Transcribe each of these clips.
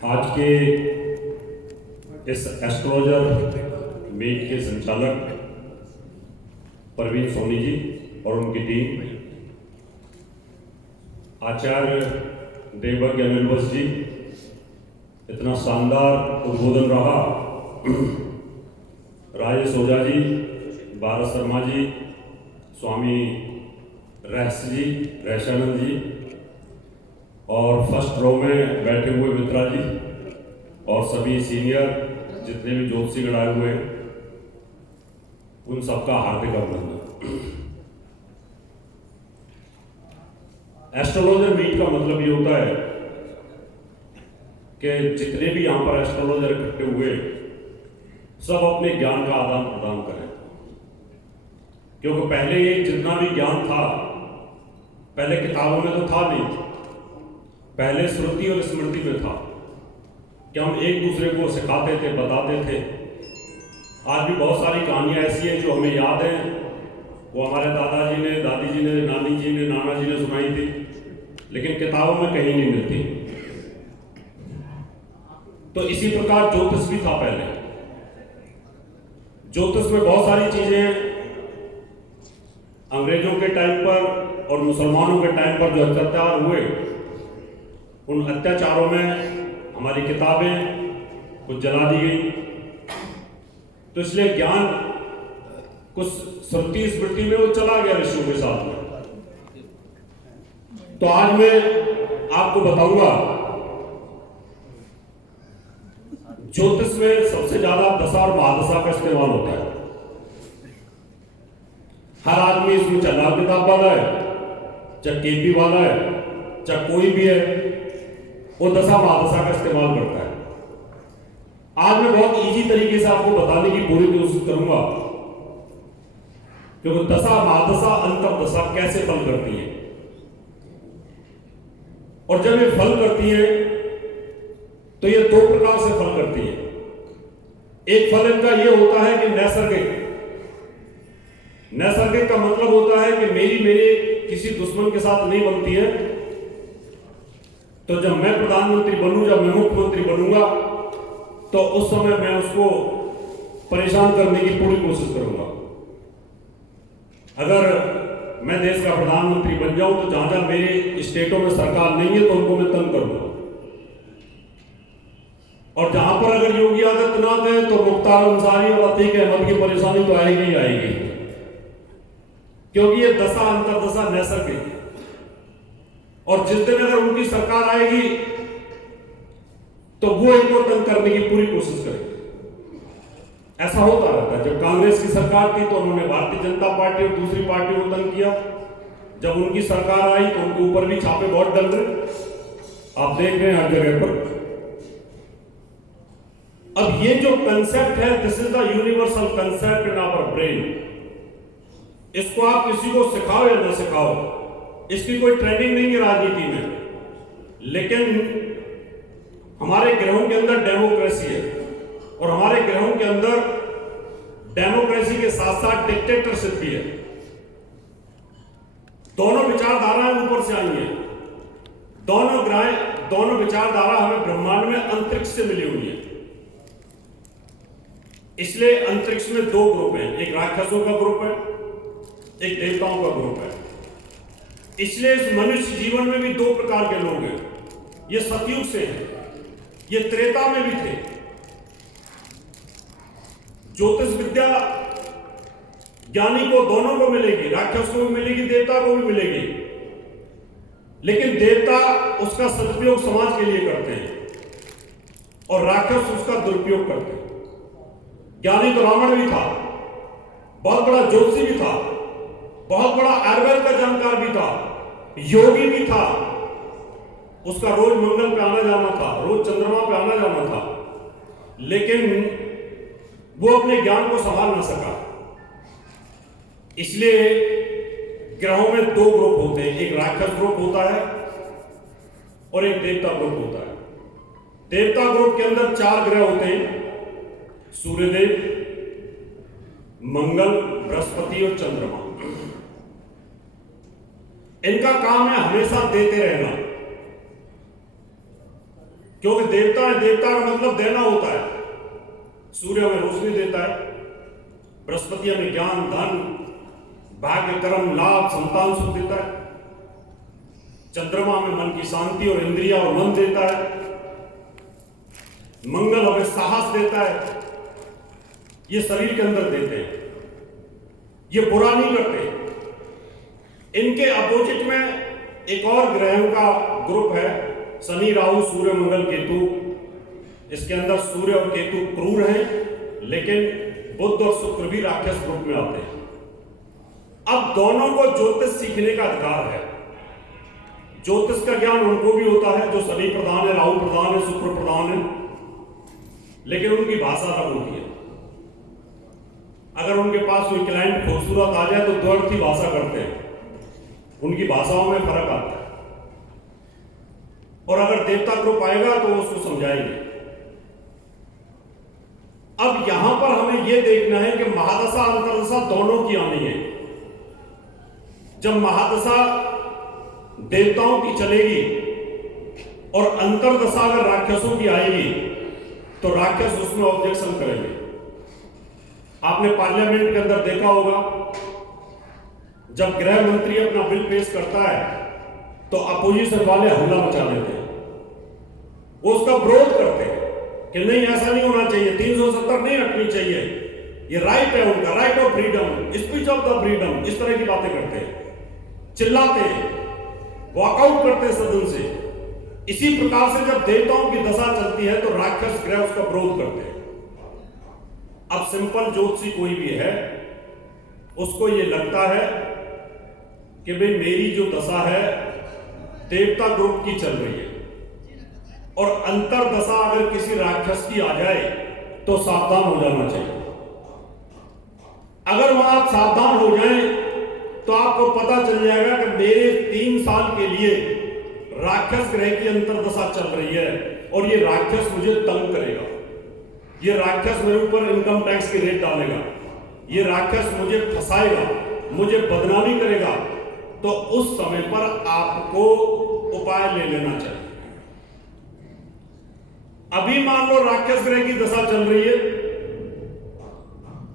आज के इस एस्ट्रोलॉजर मीट के संचालक प्रवीण सोनी जी और उनकी टीम, आचार्य देवज्ञ अनिर्वस जी, इतना शानदार उद्बोधन रहा। राजेश ओझा जी, भारत शर्मा जी, स्वामी रहस्यानंद जी और फर्स्ट रो में बैठे हुए मित्रा जी और सभी सीनियर जितने भी ज्योतिषीगण आए हुए हैं, उन सबका हार्दिक अभिनंदन। एस्ट्रोलॉजर मीट का मतलब ये होता है कि जितने भी यहाँ पर एस्ट्रोलॉजर इकट्ठे हुए सब अपने ज्ञान का आदान प्रदान करें, क्योंकि पहले ये जितना भी ज्ञान था पहले किताबों में तो था नहीं, पहले श्रुति और स्मृति में था कि हम एक दूसरे को सिखाते थे, बताते थे। आज भी बहुत सारी कहानियां ऐसी हैं जो हमें याद हैं, वो हमारे दादाजी ने, दादी जी ने, नानी जी ने, नाना जी ने सुनाई थी, लेकिन किताबों में कहीं नहीं मिलती। तो इसी प्रकार ज्योतिष भी था पहले। ज्योतिष में बहुत सारी चीजें अंग्रेजों के टाइम पर और मुसलमानों के टाइम पर जो अत्याचार हुए, उन अत्याचारों में हमारी किताबें कुछ जला दी गई। तो इसलिए ज्ञान कुछ श्रुति स्मृति में वो चला गया ऋषियों के साथ में। तो आज मैं आपको बताऊंगा ज्योतिष में सबसे ज्यादा दशा और महादशा का इस्तेमाल होता है। हर आदमी इसमें चाहे लाल किताब वाला है, चाहे केपी वाला है, चाहे कोई भी है, वो दशा महादशा का इस्तेमाल करता है। आज मैं बहुत इजी तरीके से आपको बताने की पूरी कोशिश करूंगा कि वो दशा महादशा अंतर्दशा कैसे फल करती है। और जब ये फल करती है तो ये दो प्रकार से फल करती है। एक फल इनका ये होता है कि नैसर्गिक। नैसर्गिक का मतलब होता है कि मेरे किसी दुश्मन के साथ नहीं बनती है। तो जब मैं प्रधानमंत्री बनूं, जब मैं मुख्यमंत्री बनूंगा, तो उस समय मैं उसको परेशान करने की पूरी कोशिश करूंगा। अगर मैं देश का प्रधानमंत्री बन जाऊं तो जहां जहां मेरे स्टेटों में सरकार नहीं है तो उनको मैं तंग करूंगा। और जहां पर अगर योगी आदित्यनाथ है तो मुख्तार अंसारी और अतीक अहमद की परेशानी तो आएगी ही आएगी, क्योंकि ये दशा अंतर्दशा नैसर्गिक है। और जिस दिन अगर उनकी सरकार आएगी तो वो इनको तंग करने की पूरी कोशिश करेगी। ऐसा होता रहता है। जब कांग्रेस की सरकार थी तो उन्होंने भारतीय जनता पार्टी और दूसरी पार्टी को तंग किया। जब उनकी सरकार आई तो उनके ऊपर भी छापे बहुत डल रहे, आप देख रहे हैं हर जगह पर। अब ये जो कंसेप्ट है, this is the universal concept in our brain. इसको आप किसी को सिखाओ या ना सिखाओ, इसकी कोई ट्रेनिंग नहीं है राजनीति में, लेकिन हमारे ग्रहों के अंदर डेमोक्रेसी है और हमारे ग्रहों के अंदर डेमोक्रेसी के साथ साथ डिक्टेटरशिप भी है। दोनों विचारधाराएं ऊपर से आई हैं। दोनों विचारधारा हमें ब्रह्मांड में अंतरिक्ष से मिली हुई है। इसलिए अंतरिक्ष में दो ग्रुप हैं, एक राक्षसों का ग्रुप है, एक देवताओं का ग्रुप है। इसलिए इस मनुष्य जीवन में भी दो प्रकार के लोग हैं। ये सतयुग से हैं, ये त्रेता में भी थे। ज्योतिष विद्या ज्ञानी को दोनों को मिलेगी, राक्षस को भी मिलेगी, देवता को भी मिलेगी। लेकिन देवता उसका सदुपयोग समाज के लिए करते हैं और राक्षस उसका दुरुपयोग करते हैं। ज्ञानी तो रावण भी था, बहुत बड़ा ज्योतिषी भी था, बहुत बड़ा आयुर्वेद का जानकार भी था, योगी भी था। उसका रोज मंगल पे आना जाना था, रोज चंद्रमा पे आना जाना था, लेकिन वो अपने ज्ञान को संभाल ना सका। इसलिए ग्रहों में दो ग्रुप होते हैं, एक राक्षस ग्रुप होता है और एक देवता ग्रुप होता है। देवता ग्रुप के अंदर 4 ग्रह होते हैं, सूर्यदेव, मंगल, बृहस्पति और चंद्रमा। इनका काम है हमेशा देते रहना। क्योंकि देवता है, देवता का मतलब देना होता है। सूर्य हमें रोशनी देता है, बृहस्पति हमें ज्ञान, धन, भाग्य, कर्म, लाभ, संतान सुख देता है, चंद्रमा हमें मन की शांति और इंद्रिया और मन देता है, मंगल हमें साहस देता है, ये शरीर के अंदर देते हैं, ये बुरा नहीं करते। इनके अपोजिट में एक और ग्रहों का ग्रुप है, शनि, राहु, सूर्य, मंगल, केतु। इसके अंदर सूर्य और केतु क्रूर हैं, लेकिन बुध और शुक्र भी राक्षस ग्रुप में आते हैं। अब दोनों को ज्योतिष सीखने का अधिकार है। ज्योतिष का ज्ञान उनको भी होता है जो शनि प्रधान है, राहु प्रधान है, शुक्र प्रधान है, लेकिन उनकी भाषा अलग होती है। अगर उनके पास कोई क्लाइंट खूबसूरत आ जाए तो द्वर्थी भाषा करते हैं, उनकी भाषाओं में फर्क आता है। और अगर देवता ग्रुप आएगा तो उसको समझाएंगे। अब यहां पर हमें यह देखना है कि महादशा अंतरदशा दोनों की आनी है। जब महादशा देवताओं की चलेगी और अंतरदशा अगर राक्षसों की आएगी तो राक्षस उसमें ऑब्जेक्शन करेंगे। आपने पार्लियामेंट के अंदर देखा होगा, जब गृह मंत्री अपना बिल पेश करता है तो अपोजिशन वाले हमला मचा देते हैं, वो उसका विरोध करते हैं कि नहीं, ऐसा नहीं होना चाहिए, 370 नहीं हटनी चाहिए, ये राइट है उनका, right of freedom, speech of the freedom, इस तरह की बातें करते हैं, चिल्लाते हैं, वॉकआउट करते हैं सदन से। इसी प्रकार से जब देवताओं की दशा चलती है तो राक्षस ग्रह उसका विरोध करते हैं। अब सिंपल ज्योतिषी कोई भी है, उसको ये लगता है कि भाई मेरी जो दशा है देवता ग्रुप की चल रही है, और अंतर दशा अगर किसी राक्षस की आ जाए तो सावधान हो जाना चाहिए। अगर वहां आप सावधान हो जाएं तो आपको पता चल जाएगा कि मेरे 3 साल के लिए राक्षस ग्रह की अंतरदशा चल रही है और ये राक्षस मुझे तंग करेगा, ये राक्षस मेरे ऊपर इनकम टैक्स की रेट डालेगा, ये राक्षस मुझे फंसाएगा, मुझे बदनामी करेगा। तो उस समय पर आपको उपाय ले लेना चाहिए। अभी मान लो राक्षस ग्रह की दशा चल रही है,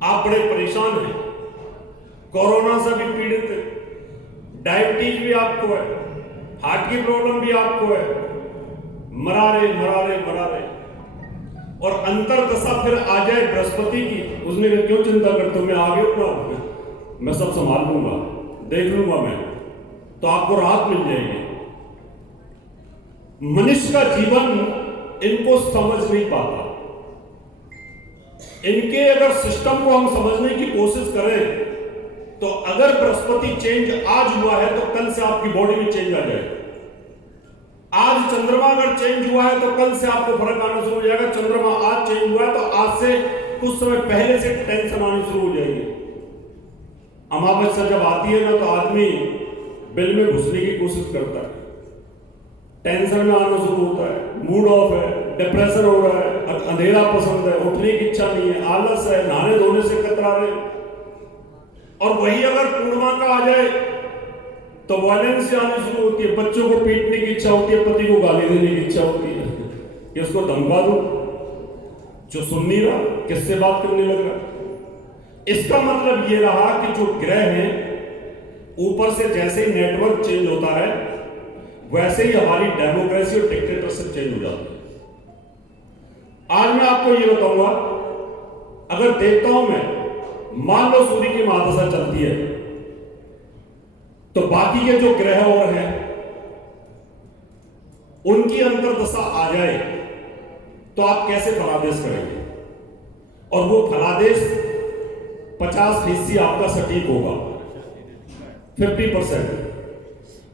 आप बड़े परेशान हैं, कोरोना से भी पीड़ित है, डायबिटीज भी आपको है, हार्ट की प्रॉब्लम भी आपको है, मरा रहे, और अंतर दशा फिर आ जाए बृहस्पति की, उसने कहा क्यों चिंता करते हो, मैं आगे हूं, मैं सब संभाल लूंगा, देख लूंगा मैं, तो आपको राहत मिल जाएगी। मनुष्य का जीवन इनको समझ नहीं पाता। इनके अगर सिस्टम को हम समझने की कोशिश करें तो अगर बृहस्पति चेंज आज हुआ है तो कल से आपकी बॉडी में चेंज आ जाएगा। आज चंद्रमा अगर चेंज हुआ है तो कल से आपको फर्क आना शुरू हो जाएगा। चंद्रमा आज चेंज हुआ है तो आज से कुछ समय पहले से टेंशन आनी शुरू हो जाएगी। अमावस्या जब आती है ना तो आदमी बिल में घुसने की कोशिश करता है, टेंशन में आना शुरू होता है, मूड ऑफ है, डिप्रेशन हो रहा है, अंधेरा पसंद है, उठने की इच्छा नहीं है, आलस है, नहाने धोने से कतरा रहे। और वही अगर पूर्णिमा का आ जाए तो वायलेंस आनी शुरू होती है, बच्चों को पीटने की इच्छा होती है, पति को गाली देने की इच्छा होती है कि उसको धमका दो, जो सुन नहीं रहा किससे बात करने लग रहा। इसका मतलब ये रहा कि जो ग्रह हैं ऊपर से जैसे ही नेटवर्क चेंज होता है वैसे ही हमारी डेमोक्रेसी और डिक्टेटरशिप चेंज हो जाती है। आज मैं आपको ये बताऊंगा, अगर देवताओं में मान लो सूर्य की महादशा चलती है तो बाकी के जो ग्रह और हैं उनकी अंतरदशा आ जाए तो आप कैसे फलादेश करेंगे, और वो फलादेश 50% आपका सटीक होगा, 50%,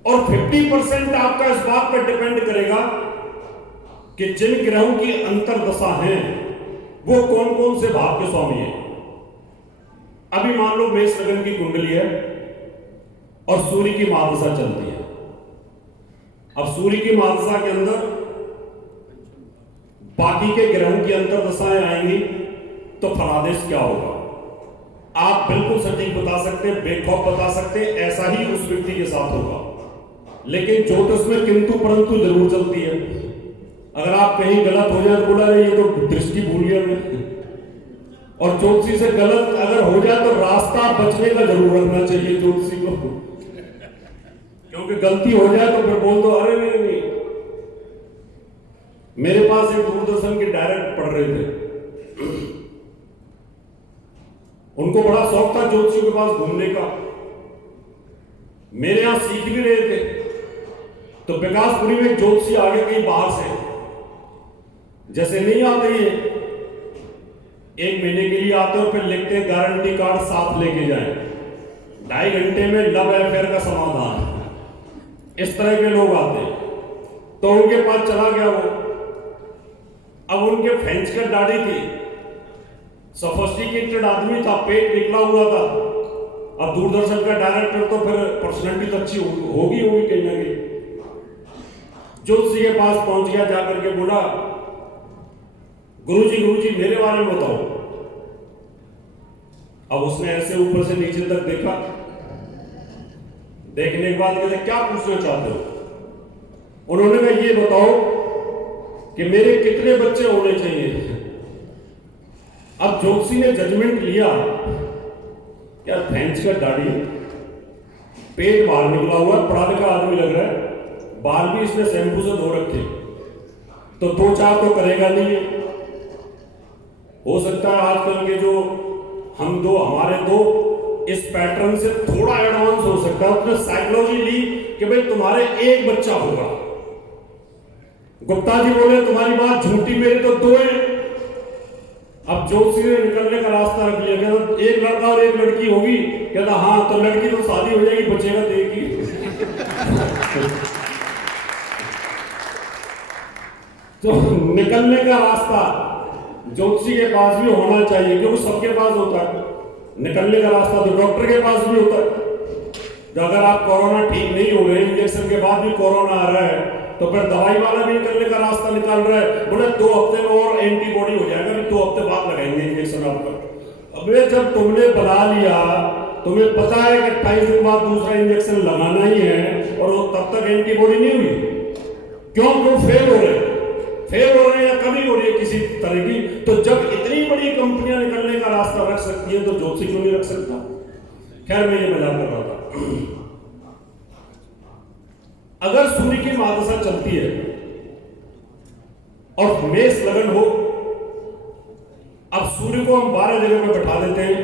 और 50% आपका इस बात पर डिपेंड करेगा कि जिन ग्रहों की अंतरदशा हैं वो कौन कौन से भाव के स्वामी हैं। अभी मान लो मेष लग्न की कुंडली है और सूर्य की महादशा चलती है। अब सूर्य की महादशा के अंदर बाकी के ग्रहों की अंतरदशाएं आएंगी तो फलादेश क्या होगा आप बिल्कुल सटीक बता सकते हैं, बेखौफ बता सकते हैं, ऐसा ही उस व्यक्ति के साथ होगा। लेकिन ज्योतिष में किंतु परंतु जरूर चलती है। अगर आप कहीं गलत हो जाए तो बोला ये तो दृष्टि भूल गया मैं। और ज्योतिषी से गलत अगर हो जाए तो रास्ता बचने का जरूर रखना चाहिए ज्योतिषी को, क्योंकि गलती हो जाए तो फिर बोल दो अरे नहीं नहीं। मेरे पास एक दूरदर्शन के डायरेक्ट पढ़ रहे थे, उनको बड़ा शौक था ज्योतिषियों के पास घूमने का, मेरे यहां सीख भी रहे थे। तो विकासपुरी में ज्योतिषी आगे कहीं बाहर से जैसे नहीं आते हैं, 1 महीने के लिए आते और फिर लिखते हैं गारंटी कार्ड साथ लेके जाएं, 2.5 घंटे में लव अफेयर का समाधान। इस तरह के लोग आते हैं, तो उनके पास चला गया वो। अब उनके फ्रेंच का दाढ़ी थी, सोफिस्टिकेटेड आदमी था, पेट निकला हुआ था। अब दूरदर्शन का डायरेक्टर तो फिर पर्सनैलिटी तो अच्छी होगी कहीं ना कहीं। ज्योतिषी के पास पहुंच गया, जाकर के बोला गुरुजी मेरे बारे में बताओ। अब उसने ऐसे ऊपर से नीचे तक देखा, देखने के बाद कहते क्या पूछना चाहते हो। उन्होंने कहा ये बताओ कि मेरे कितने बच्चे होने चाहिए। अब ज्योतिषी ने जजमेंट लिया, क्या भैंस का दाढ़ी, पेट बाहर निकला हुआ, पढ़ा लिखा आदमी लग रहा है, बाल भी इसने शैम्पू से धो रखे, तो 2-4 तो करेगा नहीं है। हो सकता है आजकल के जो हमारे दो इस पैटर्न से थोड़ा एडवांस हो सकता है। उसने साइकोलॉजी ली कि भाई तुम्हारे 1 बच्चा होगा। गुप्ता जी बोले तुम्हारी बात झूठी, मेरे तो 2 हैं। अब ज्योतिषी ने निकलने का रास्ता रख लिया, कहता 1 लड़का और 1 लड़की होगी। कहता हाँ, तो लड़की तो शादी हो जाएगी, बचेगा तो एक ही। तो निकलने का रास्ता ज्योतिषी के पास भी होना चाहिए, क्योंकि सबके पास होता है निकलने का रास्ता, तो डॉक्टर के पास भी होता है। तो अगर आप कोरोना ठीक नहीं हो रहे, इंजेक्शन के बाद भी कोरोना आ रहा है, तो फिर दवाई वाला भी निकलने का रास्ता निकाल रहा है। बोले 2 हफ्ते में और एंटीबॉडी हो जाएगा, भी 2 हफ्ते बाद लगाएंगे इंजेक्शन आपका। अब जब तुमने बना लिया, तुम्हें पता है कि 28 दिन बाद दूसरा इंजेक्शन लगाना ही है, और वो तब तक एंटीबॉडी नहीं हुई, क्यों फेल हो रहे हैं या कमी हो रही है किसी तरह की। तो जब इतनी बड़ी कंपनियां निकलने का रास्ता रख सकती है, तो ज्योतिषी क्यों नहीं रख सकता। खैर मैं ये मजाक कर रहा था। अगर सूर्य की महादशा चलती है और मेष लगन हो, अब सूर्य को हम 12 जगह पे बैठा देते हैं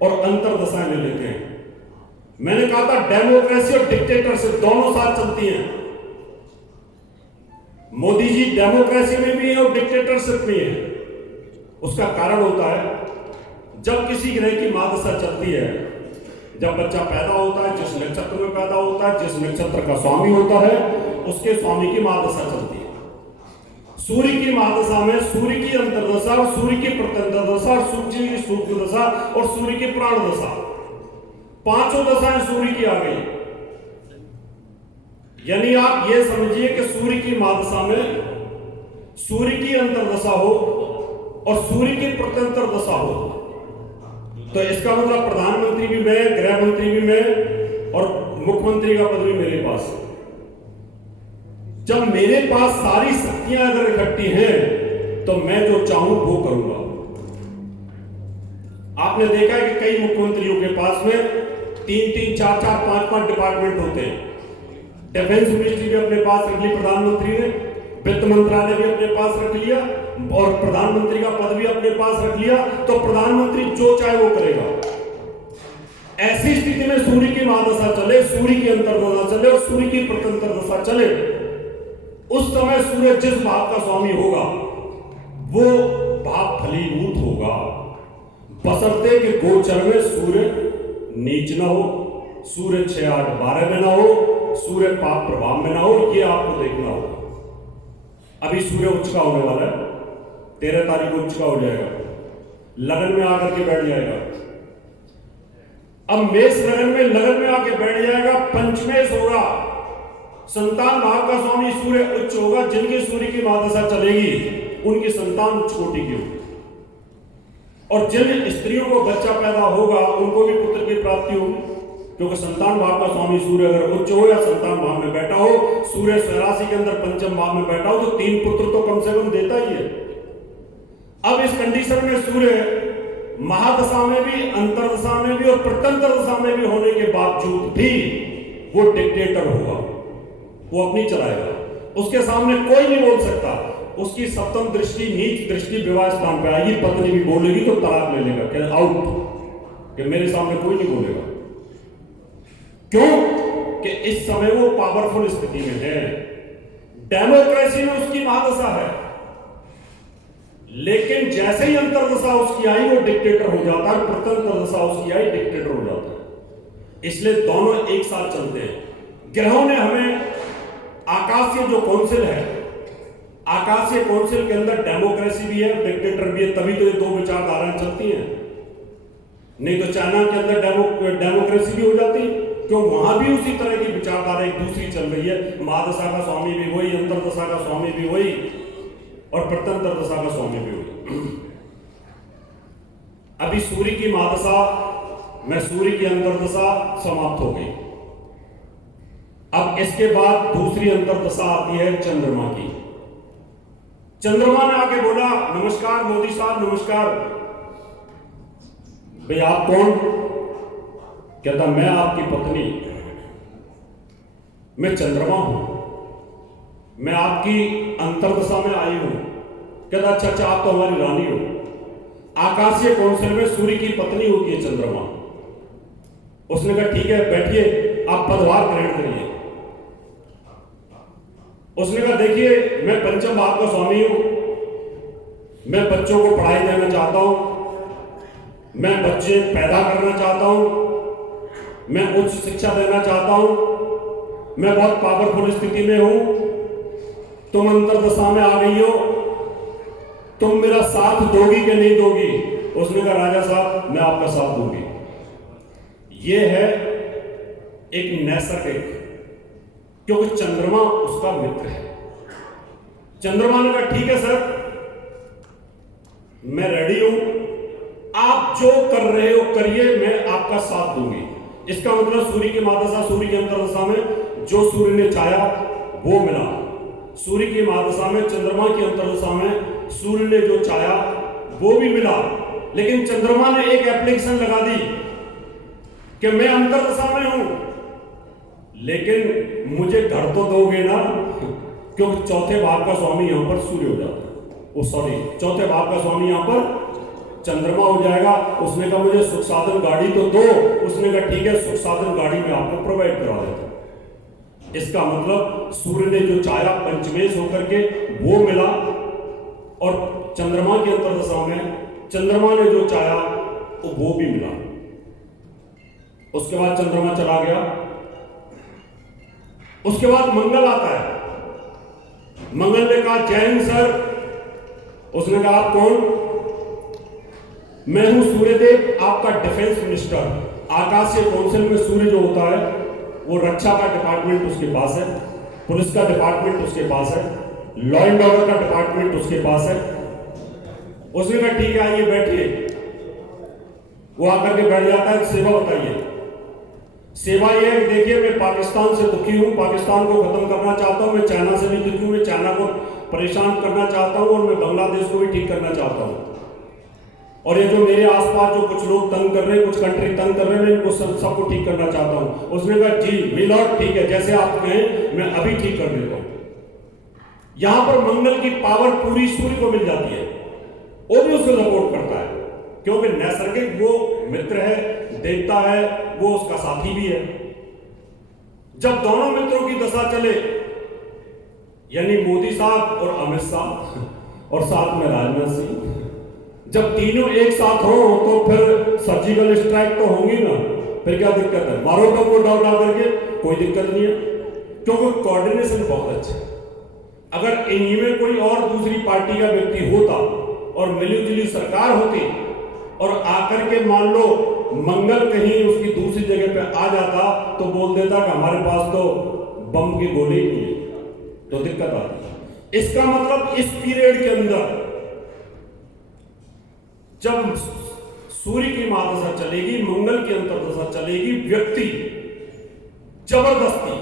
और अंतरदशाएं ले लेते हैं। मैंने कहा था डेमोक्रेसी और डिक्टेटरशिप दोनों साथ चलती हैं। मोदी जी डेमोक्रेसी में भी है और डिक्टेटरशिप में है। उसका कारण होता है जब किसी ग्रह की महादशा चलती है, जब बच्चा पैदा होता है, जिस नक्षत्र में पैदा होता है, जिस नक्षत्र का स्वामी होता है, उसके स्वामी की महादशा चलती है। सूर्य की महादशा में सूर्य की अंतर्दशा और सूर्य की प्रत्यंतर दशा और सूर्य की सूक्ष्म दशा और सूर्य की प्राण दशा, 5 दशाएं सूर्य की आ गई। यानी आप ये समझिए कि सूर्य की महादशा में सूर्य की अंतर्दशा हो और सूर्य की प्रत्यंतर दशा हो, तो इसका मतलब प्रधानमंत्री भी मैं, गृह मंत्री भी मैं और मुख्यमंत्री का पद भी मेरे पास। जब मेरे पास सारी शक्तियां अगर इकट्ठी हैं, तो मैं जो चाहूं वो करूंगा। आपने देखा है कि कई मुख्यमंत्रियों के पास में 3-3, 4-4, 5-5 डिपार्टमेंट होते हैं। डिफेंस मिनिस्ट्री भी अपने पास रख ली प्रधानमंत्री ने, वित्त मंत्रालय भी अपने पास रख लिया और प्रधानमंत्री का पद भी अपने पास रख लिया। तो प्रधानमंत्री जो चाहे वो करेगा। ऐसी स्थिति में सूर्य की महादशा चले, सूर्य की अंतर्दशा चले और सूर्य की प्रत्यंतर दशा चले, उस समय सूर्य जिस भाव का स्वामी होगा वो भाव फलीभूत होगा, बशर्ते कि गोचर में सूर्य नीच ना हो, सूर्य 6, 8, 12 में ना हो, सूर्य पाप प्रभाव में ना हो। ये आपको देखना होगा। अभी सूर्य उच्च का होने वाला है, 13 तारीख को उच्च का हो जाएगा, लगन में आकर के बैठ जाएगा। अब मेष लगन में आके बैठ जाएगा, पंचमेश होगा, संतान भाव का स्वामी सूर्य उच्च होगा। जिनकी सूर्य की महादशा चलेगी उनकी संतान उच्च कोटि की होगी, और जिन स्त्रियों को बच्चा पैदा होगा उनको भी पुत्र की प्राप्ति होगी। क्योंकि संतान भाव का स्वामी सूर्य अगर उच्च हो या संतान भाव में बैठा हो, सूर्य स्वराशि के अंदर पंचम भाव में बैठा हो, तो 3 पुत्र तो कम से कम देता ही है। अब इस कंडीशन में सूर्य महादशा में भी, अंतरदशा में भी और प्रत्यंतर दशा में भी होने के बावजूद भी वो डिक्टेटर होगा, वो अपनी चलाएगा, उसके सामने कोई नहीं बोल सकता। उसकी सप्तम दृष्टि, नीच दृष्टि विवाह स्थान पे आएगी, पत्नी भी बोलेगी तो तलाक ले लेगा, क्या आउट, कि मेरे सामने कोई नहीं बोलेगा। क्यों? कि इस समय वो पावरफुल स्थिति में है, डेमोक्रेसी में उसकी महादशा है। लेकिन जैसे ही अंतरदशा उसकी आई वो डिक्टेटर हो जाता है, प्रत्यंतर दशा उसकी आई डिक्टेटर हो जाता है। इसलिए दोनों एक साथ चलते हैं। ग्रहों ने हमें आकाशीय जो काउंसिल है, आकाशीय काउंसिल के अंदर डेमोक्रेसी भी है, डिक्टेटर भी है, तभी तो ये 2 विचारधाराएं चलती हैं। नहीं तो चाइना के अंदर डेमोक्रेसी भी हो जाती, क्यों? वहां भी उसी तरह की विचारधारा एक दूसरी चल रही है। महादशा का स्वामी भी वही, अंतरदशा का स्वामी भी वही और प्रत्यंतर दशा का स्वामी भी वही। अभी सूर्य की महादशा में सूर्य की अंतरदशा समाप्त हो गई। अब इसके बाद दूसरी अंतरदशा आती है चंद्रमा की। चंद्रमा ने आके बोला, नमस्कार मोदी साहब, नमस्कार। भाई आप कौन? कहता मैं आपकी पत्नी, मैं चंद्रमा हूं, मैं आपकी अंतरदशा में आई हूं। कहता अच्छा अच्छा, आप तो हमारी रानी हो। आकाशीय काउंसिल में सूर्य की पत्नी होती है चंद्रमा। उसने कहा ठीक है बैठिए, आप पदभार ग्रहण करिए। उसने कहा देखिए मैं पंचम भाव का स्वामी हूं, मैं बच्चों को पढ़ाई देना चाहता हूं, मैं बच्चे पैदा करना चाहता हूं, मैं उच्च शिक्षा देना चाहता हूं, मैं बहुत पावरफुल स्थिति में हूं। तुम अंतरदशा में आ गई हो, तुम मेरा साथ दोगी कि नहीं दोगी? उसने कहा राजा साहब मैं आपका साथ दूंगी। यह है एक नैसर्गिक, क्योंकि चंद्रमा उसका मित्र है। चंद्रमा ने कहा ठीक है सर, मैं रेडी हूं, आप जो कर रहे हो करिए, मैं आपका साथ दूंगी। इसका मतलब सूर्य की महादशा, सूर्य की अंतरदशा में जो सूर्य ने चाहा वो मिला। सूर्य की महादशा में, चंद्रमा की अंतरदशा में सूर्य ने जो चाहा वो भी मिला। लेकिन चंद्रमा ने एक एप्लीकेशन लगा दी कि मैं अंतरदशा में हूं, लेकिन मुझे घर तो दोगे ना, क्योंकि चौथे भाव का स्वामी यहां पर सूर्य हो जाता है। सॉरी, चौथे भाव का स्वामी यहां पर चंद्रमा हो जाएगा। उसने कहा मुझे सुख साधन गाड़ी तो दो। उसने कहा ठीक है, सुख साधन गाड़ी में आपको प्रोवाइड करा देता हूं। इसका मतलब सूर्य ने जो चाहा पंचमेश होकर के वो मिला, और चंद्रमा की अंतरदशा में चंद्रमा ने जो चाहा वो भी मिला। उसके बाद चंद्रमा चला गया। उसके बाद मंगल आता है। मंगल ने कहा जय हिंद सर। उसने कहा आप कौन? मैं हूं सूर्यदेव, आपका डिफेंस मिनिस्टर। आकाशीय काउंसिल में सूर्य जो होता है वो रक्षा का डिपार्टमेंट उसके पास है, पुलिस का डिपार्टमेंट उसके पास है, लॉ एंड ऑर्डर का डिपार्टमेंट उसके पास है। उसने कहा ठीक है आइए बैठिए। वो आकर के बैठ जाता है, सेवा बताइए। सेवा यह है कि देखिए मैं पाकिस्तान से दुखी हूं, पाकिस्तान को खत्म करना चाहता हूं, मैं चाइना से भी दुखी हूं, मैं चाइना को परेशान करना चाहता हूं, और मैं बांग्लादेश को भी ठीक करना चाहता हूं। और ये जो मेरे आसपास जो कुछ लोग तंग कर रहे हैं, कुछ कंट्री तंग कर रहे हैं, मैं इनको सबको ठीक करना चाहता हूं। उसने कहा जी मिलॉर्ड ठीक है, जैसे आप कहें मैं अभी ठीक कर देता हूं। यहां पर मंगल की पावर पूरी सूर्य को मिल जाती है, वो भी उसको सपोर्ट करता है, क्योंकि नैसर्गिक वो मित्र है, देवता है, वो उसका साथी भी है। जब दोनों मित्रों की दशा चले, यानी मोदी साहब और अमित शाह और साथ में राजनाथ सिंह, जब तीनों एक साथ हो तो फिर सर्जिकल स्ट्राइक तो होंगी ना, फिर क्या दिक्कत है? मारो तो वो डाउट आकर के, कोई दिक्कत नहीं है, क्योंकि कोऑर्डिनेशन बहुत अच्छा है। अगर इन्हीं में कोई और दूसरी पार्टी का व्यक्ति होता और मिलीजुली सरकार होती और आकर के मान लो मंगल कहीं उसकी दूसरी जगह पे आ जाता तो बोल देता कि हमारे पास तो बम की गोली नहीं है, तो दिक्कत आती। इसका मतलब इस पीरियड के अंदर जब सूर्य की महादशा चलेगी, मंगल की अंतर्दशा चलेगी, व्यक्ति जबरदस्ती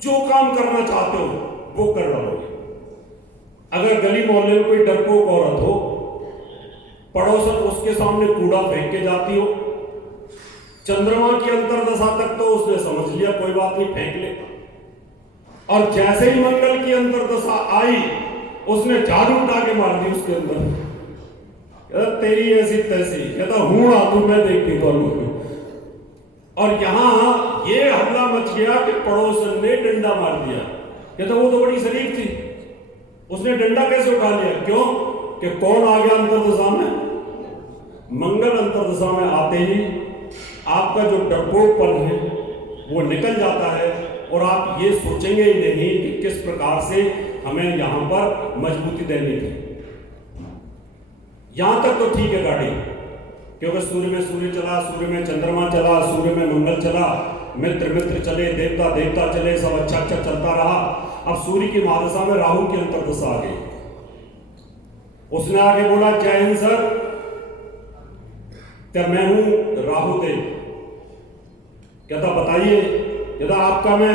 जो काम करना चाहते हो वो कर डालोगे। अगर गली मोहल्ले में कोई डरपोक औरत हो, पड़ोसन उसके सामने कूड़ा फेंक के जाती हो, चंद्रमा की अंतरदशा तक तो उसने समझ लिया कोई बात नहीं, फेंक ले, और जैसे ही मंगल की अंतरदशा आई उसने झाड़ू उठा के मार दी उसके अंदर, कहता तेरी ऐसी तैसी, कहता हूं तू मैं देखती तो। और यहां ये हल्ला मच गया कि पड़ोसन ने डंडा मार दिया, कहता वो तो बड़ी शरीफ थी, उसने डंडा कैसे उठा लिया? क्यों कि कौन आ गया अंतरदशा में? मंगल अंतरदशा में आते ही आपका जो डरपोकपन है वो निकल जाता है और आप ये सोचेंगे ही नहीं कि किस प्रकार से हमें यहां पर मजबूती देनी थी। यहां तक तो ठीक है गाड़ी, क्योंकि सूर्य में सूर्य चला, सूर्य में चंद्रमा चला, सूर्य में मंगल चला, मित्र मित्र चले, देवता देवता चले, सब अच्छा अच्छा चलता रहा। अब सूर्य की महादशा में राहु की अंतरदशा आ गई। उसने आगे बोला जय हिंद सर, क्या मैं हूं राहु देव। कहता बताइए। कहता आपका मैं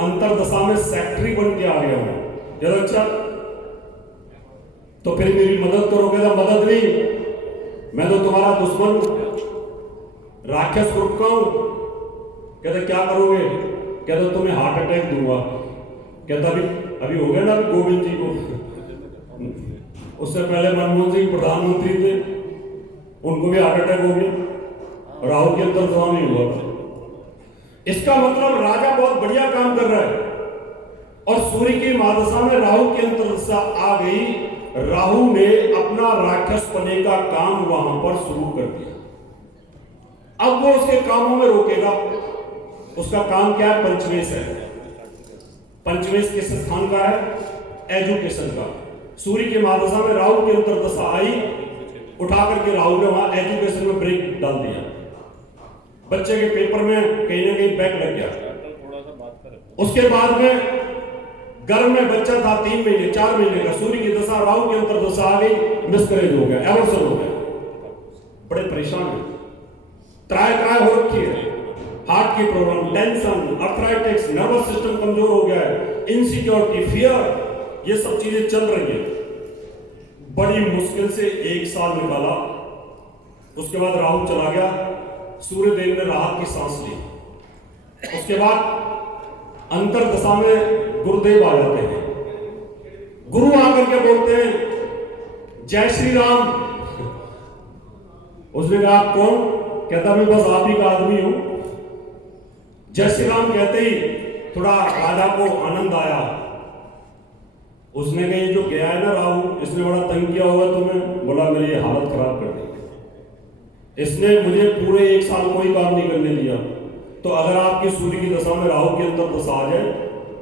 अंतरदशा में सेक्रेटरी बन के आ गया हूं। कहता अच्छा तो फिर मेरी मदद करो। कहता मदद नहीं, मैं तो तुम्हारा दुश्मन हूं, राक्षस ग्रुप का हूं। कहता क्या करोगे? कहता तुम्हें हार्ट अटैक दूंगा। कहता अभी हो गया ना अभी गोविंद जी को, उससे पहले मनमोहन सिंह प्रधानमंत्री थे, उनको भी हार्ट अटैक हो गया, राहु के अंतरदशा नहीं हुआ। इसका मतलब राजा बहुत बढ़िया काम कर रहा है, और सूर्य की महादशा में राहु की अंतरदशा आ गई। राहु ने अपना राक्षस पने का काम वहां पर शुरू कर दिया। अब वो उसके कामों में रोकेगा। उसका काम क्या है? पंचमेश है। पंचमेश किस स्थान का है? एजुकेशन का। सूर्य की महादशा में राहु की अंतरदशा आई, उठा करके राहु ने वहां एजुकेशन में ब्रेक डाल दिया। बच्चे के पेपर में कहीं ना कहीं बैक लग गया। उसके बाद में गर्भ में बच्चा था 3 महीने 4 महीने का, सूर्य की दशा राहु की अंतरदशा आ गई, मिसकैरेज हो गया, एबॉर्शन हो गया। बड़े परेशान है, त्राय हो रखी है, हार्ट की problem, tension, arthritis, nervous system कमजोर हो गया है, इनसिक्योरिटी, फियर, ये सब चीजें चल रही है। बड़ी मुश्किल से 1 साल निकाला। उसके बाद राहु चला गया, सूर्य देव ने राहत की सांस ली। उसके बाद अंतरदशा में गुरुदेव आ जाते हैं। गुरु आकर के बोलते हैं जय श्री राम। उसने कहा आप कौन? कहता मैं बस आप ही का आदमी हूं। जय श्री राम कहते ही थोड़ा राजा को आनंद आया। उसने कहा ये जो गया है ना राहु, इसने बड़ा तंग किया होगा तुम्हें। बोला मेरी हालत खराब कर दी, इसने मुझे पूरे 1 साल कोई काम नहीं करने दिया। तो अगर आपकी सूर्य की दशा में राहु के अंदर दशा आ जाए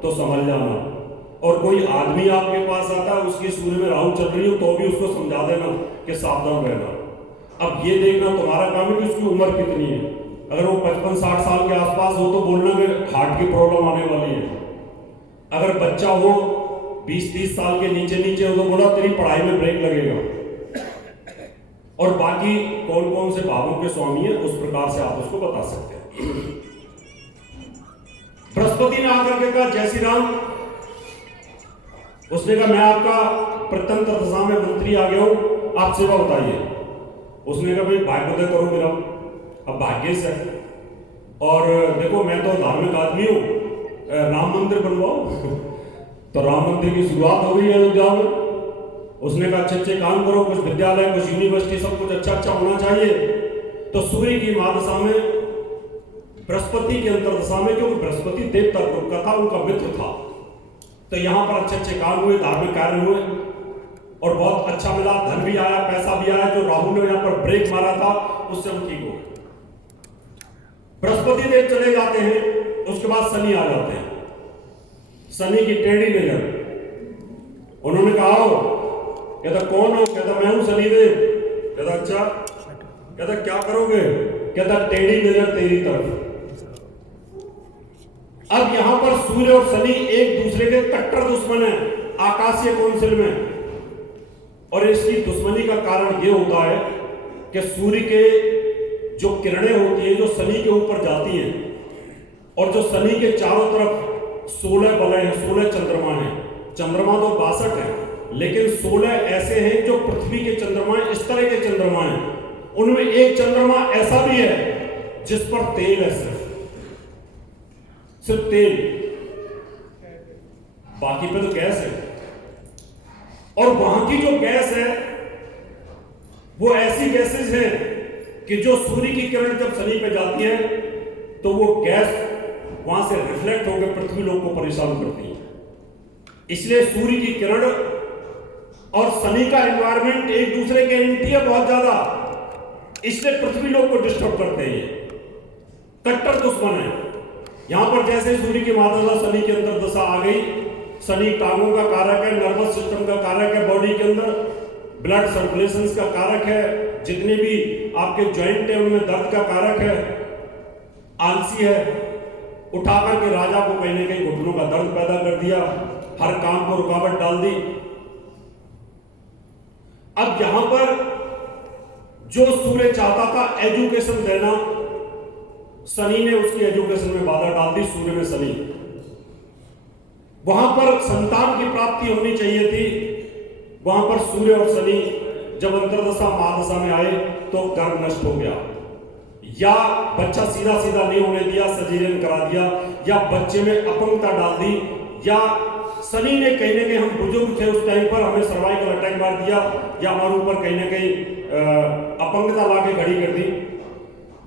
तो समझ जाना। और कोई आदमी आपके पास आता है, उसकी सूर्य में राहु चल रही हो, तो भी उसको समझा देना कि सावधान रहना। अब ये देखना तुम्हारा काम है कि उसकी उम्र कितनी है। अगर वो 55-60 साल के आसपास हो तो बोलना कि हार्ट की प्रॉब्लम आने वाली है। अगर बच्चा हो 20-30 साल के नीचे हो तो बोला तेरी पढ़ाई में ब्रेक लगेगा। और बाकी कौन कौन से भावों के स्वामी है उस प्रकार से आप उसको बता सकते हैं। बृहस्पति ने आकर के कहा जय श्री राम। उसने कहा मैं आपका प्रत्यंतर दशा में मंत्री आ गया हूं, आप सेवा बताइए। उसने कहा भाई भाग्योदय करो मेरा, अब भाग्य से। और देखो मैं तो धार्मिक आदमी हूं, राम मंदिर बनवाओ। तो राम मंदिर की शुरुआत हो गई अयोध्या में। उसने कहा अच्छे काम करो, कुछ विद्यालय, कुछ यूनिवर्सिटी, सब कुछ अच्छा होना चाहिए। तो सूर्य की महादशा में, बृहस्पति की अंतरदशा में, क्योंकि बृहस्पति देवता ग्रुप का था, उनका मित्र था, तो यहां पर अच्छे काम हुए, धार्मिक कार्य हुए और बहुत अच्छा मिला, धन भी आया, पैसा भी आया। जो राहु ने यहां पर ब्रेक मारा था उससे हम ठीक हो। बृहस्पति देव चले जाते हैं, उसके बाद शनि आ जाते हैं। शनि की टेढ़ी नजर। उन्होंने कहा कहता कौन हो? कहता मैं हूं शनिदेव। कहता अच्छा। कहता क्या करोगे? कहता टेढ़ी नजर तेरी तरफ। अब यहां पर सूर्य और शनि एक दूसरे के कट्टर दुश्मन है आकाशीय कौंसिल में। और इसकी दुश्मनी का कारण यह होता है कि सूर्य के जो किरणें होती हैं जो शनि के ऊपर जाती हैं, और जो शनि के चारों तरफ 16 वलय हैं, 16 चंद्रमा हैं। चंद्रमा तो 62 हैं, लेकिन 16 ऐसे हैं जो पृथ्वी के चंद्रमा हैं, इस तरह के चंद्रमा हैं। उनमें एक चंद्रमा ऐसा भी है जिस पर तेल है, सिर्फ तेल, बाकी पे तो गैस है। और वहां की जो गैस है वो ऐसी गैसेज है कि जो सूर्य की किरण जब शनि पे जाती है तो वो गैस वहां से रिफ्लेक्ट होकर पृथ्वी लोक को परेशान करती है। इसलिए सूर्य की किरण और शनि का एनवायरमेंट एक दूसरे के एंटी है बहुत ज्यादा, इसलिए पृथ्वी लोक को डिस्टर्ब करते हैं। कट्टर दुश्मन है। यहां पर जैसे सूर्य की महादशा शनि की अंतर्दशा आ गई, शनि टांगों का कारक है, नर्वस सिस्टम का कारक है, बॉडी के अंदर ब्लड सर्कुलेशन का कारक है, जितने भी आपके ज्वाइंट है उनमें दर्द का कारक है, आलसी है, उठाकर के राजा को कहीं ना कहीं घुटनों का दर्द पैदा कर दिया, हर काम को रुकावट डाल दी। अब यहां पर जो सूर्य चाहता था एजुकेशन देना, शनि ने उसकी एजुकेशन में बाधा डाल दी। सूर्य में शनि, वहां पर संतान की प्राप्ति होनी चाहिए थी, वहां पर सूर्य और शनि जब अंतर्दशा महादशा में आए तो गर्भ नष्ट हो गया, या बच्चा सीधा सीधा नहीं होने दिया, सजेरियन करा दिया, या बच्चे में अपंगता डाल दी, या शनि ने कहीं ना कहीं, हम बुजुर्ग थे उस टाइम पर, हमें सर्वाइकल अटैक मार दिया, या हमारे ऊपर कहीं ना कहीं अपंगता लाके खड़ी कर दी,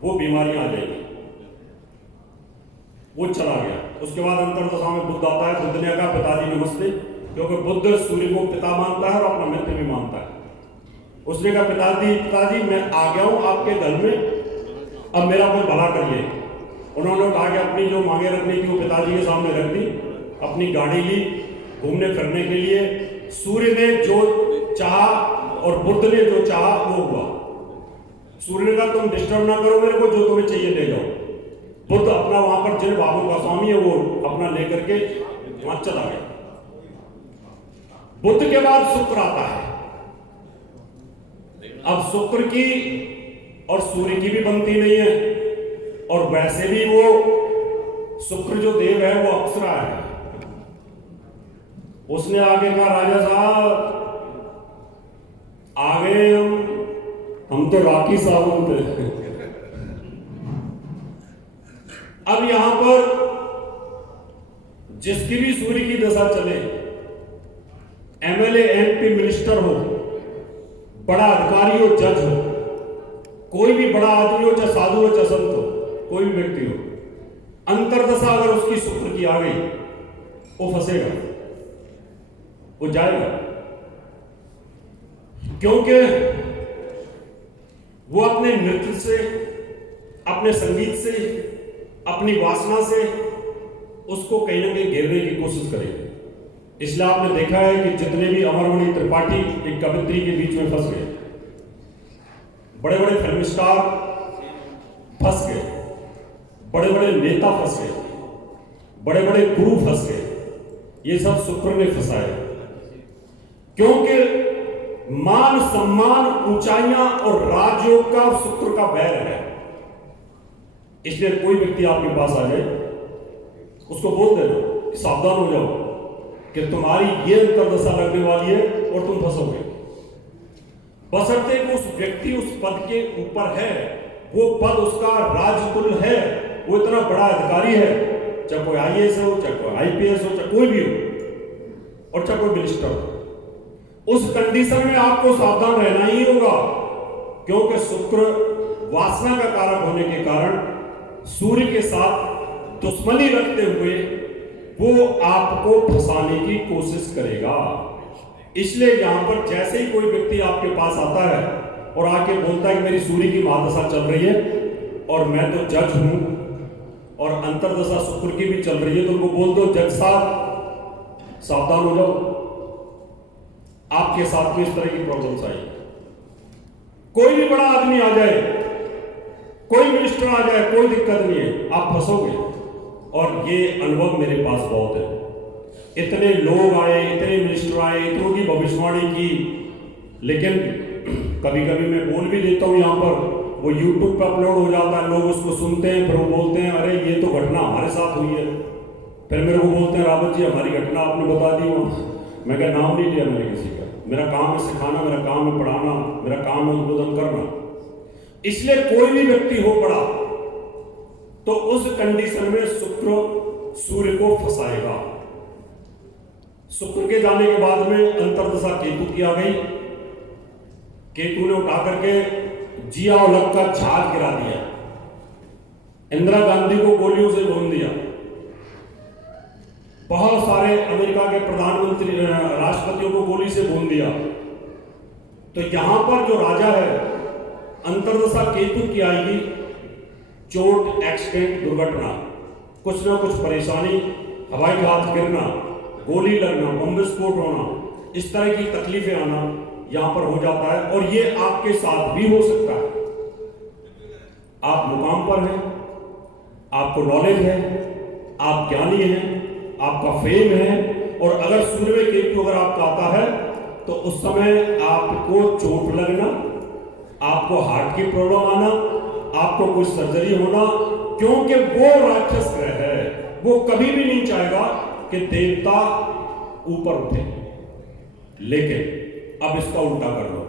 वो बीमारियां आ जाएगी, वो चला गया। उसके बाद अंतर्दशा में बुध आता है। बुध ने कहा पिताजी नमस्ते, क्योंकि बुध सूर्य को पिता मानता है और अपना मित्र भी मानता है। उसने कहा पिताजी मैं आ गया हूं आपके घर में, अब मेरा कोई भला करिए। उन्होंने कहा कि अपनी जो मांगे रखने की वो पिताजी के सामने रख दी, अपनी गाड़ी ली घूमने फिरने के लिए। सूर्य ने जो चाहा और बुध ने जो चाहा वो हुआ। सूर्य ने कहा तुम डिस्टर्ब ना करो मेरे को, जो तुम्हें चाहिए ले जाओ। बुध अपना वहां पर जिन भागों का स्वामी है वो अपना लेकर के वहां चला गया। बुध के बाद शुक्र आता है। अब शुक्र की और सूर्य की भी बनती नहीं है, और वैसे भी वो शुक्र जो देव है वो अप्सरा है। उसने आगे कहा राजा साहब आ गए हम तो राखी साहब थे। अब यहां पर जिसकी भी सूर्य की दशा चले, एमएलए एमपी मिनिस्टर हो, बड़ा अधिकारी हो, जज हो, कोई भी बड़ा आदमी हो, चाहे साधु हो चाहे संत हो, कोई भी व्यक्ति हो, अंतर्दशा अगर उसकी शुक्र की आ गई वो फंसेगा, वो जाएगा, क्योंकि वो अपने नृत्य से, अपने संगीत से, अपनी वासना से उसको कहीं ना कहीं घेरने की कोशिश करेगा। इसलिए आपने देखा है कि जितने भी अमरमणि त्रिपाठी एक कवित्री के बीच में फंस गए, बड़े बड़े फिल्म स्टार फंस गए, बड़े बड़े नेता फंस गए, बड़े बड़े गुरु फंस गए, ये सब शुक्र ने फंसाया। क्योंकि मान सम्मान, ऊंचाइयां और राजयोग का शुक्र का बैर है। इसलिए कोई व्यक्ति आपके पास आ जाए, उसको बोल देना कि सावधान हो जाओ कि तुम्हारी ये अंतर्दशा लगने वाली है और तुम फंसोगे। बशर्ते कि उस व्यक्ति उस पद के ऊपर है, वो पद उसका राजतुल्य है, वो इतना बड़ा अधिकारी है, चाहे कोई आईएएस हो, चाहे कोई आईपीएस हो, चाहे कोई भी हो, और चाहे कोई मिनिस्टर हो। उस कंडीशन में आपको सावधान रहना ही होगा, क्योंकि शुक्र वासना का कारक होने के कारण सूर्य के साथ दुश्मनी रखते हुए वो आपको फंसाने की कोशिश करेगा। इसलिए यहां पर जैसे ही कोई व्यक्ति आपके पास आता है और आके बोलता है कि मेरी सूर्य की महादशा चल रही है और मैं तो जज हूं और अंतर्दशा शुक्र की भी चल रही है, तो उनको बोल दो जज साहब सावधान हो जाओ, आपके साथ में इस तरह की प्रॉब्लम्स आई। कोई भी बड़ा आदमी आ जाए, कोई मिनिस्टर आ जाए, कोई दिक्कत नहीं है, आप फंसोगे। और ये अनुभव मेरे पास बहुत है। इतने लोग आए, इतने मिनिस्टर आए, इतनों की भविष्यवाणी की, लेकिन कभी कभी मैं बोल भी देता हूं यहां पर, वो यूट्यूब पर अपलोड हो जाता है, लोग उसको सुनते हैं, फिर वो बोलते हैं अरे ये तो घटना हमारे साथ हुई है। फिर मेरे को बोलते हैं रावत जी हमारी घटना आपने बता दी वहाँ। मैं क्या नाम नहीं लिया मैंने किसी का, मेरा काम है सिखाना, मेरा काम है पढ़ाना, मेरा काम है उद्बोधन करना। इसलिए कोई भी व्यक्ति हो पड़ा तो उस कंडीशन में शुक्र सूर्य को फंसाएगा। शुक्र के जाने के बाद में अंतर्दशा केतु की आ गई। केतु ने उठा करके जिया और लग का जहाज गिरा दिया, इंदिरा गांधी को गोलियों से भून दिया, बहुत सारे अमेरिका के प्रधानमंत्री राष्ट्रपतियों को गोली से भून दिया। तो यहां पर जो राजा है अंतर्दशा केतु की आएगी, चोट, एक्सीडेंट, दुर्घटना, कुछ ना कुछ परेशानी, हवाई जहाज गिरना, गोली लगना, बम विस्फोट होना, इस तरह की तकलीफें आना यहां पर हो जाता है। और ये आपके साथ भी हो सकता है। आप मुकाम पर हैं, आपको नॉलेज है, आप ज्ञानी हैं, आपका फेम है, और अगर सूर्य में केतु अगर आपका आता है तो उस समय आपको चोट लगना, आपको हार्ट की प्रॉब्लम आना, आपको कोई सर्जरी होना, क्योंकि वो राक्षस ग्रह है, वो कभी भी नहीं चाहेगा कि देवता ऊपर उठे। लेकिन अब इसका उल्टा कर लो।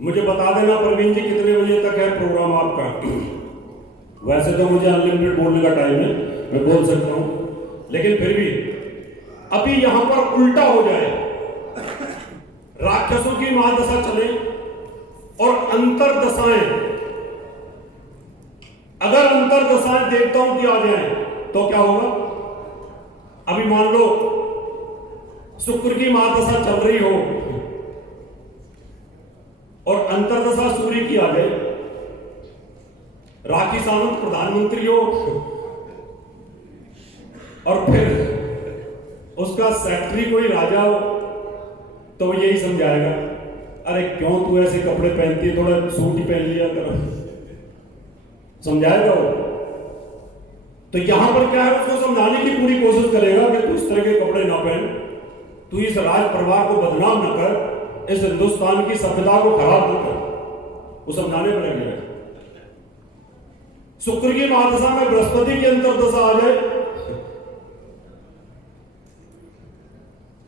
मुझे बता देना प्रवीण जी कितने बजे तक है प्रोग्राम आपका? वैसे तो मुझे अनलिमिटेड बोलने का टाइम है, मैं बोल सकता हूं, लेकिन फिर भी अभी यहां पर उल्टा हो जाए, राक्षसों की महादशा चले और अंतरदशाएं, अगर अंतरदशाएं देवताओं की आ जाए तो क्या होगा? अभी मान लो शुक्र की महादशा चल रही हो और अंतरदशा सूर्य की आ जाए, राखी सावंत प्रधानमंत्री हो और फिर उसका सेक्रेटरी कोई राजा हो, तो वो यही समझाएगा अरे क्यों तू ऐसे कपड़े पहनती है, थोड़ा सूट ही पहन लिया करो, समझाएगा वो। तो यहां पर क्या है, उसको समझाने की पूरी कोशिश करेगा कि तू इस तरह के कपड़े ना पहन, तू इस राज परिवार को बदनाम न कर, इस हिंदुस्तान की सभ्यता को खराब न कर, वो समझाने पर लगे। शुक्र की महादशा में बृहस्पति की अंतर्दशा आ जाए,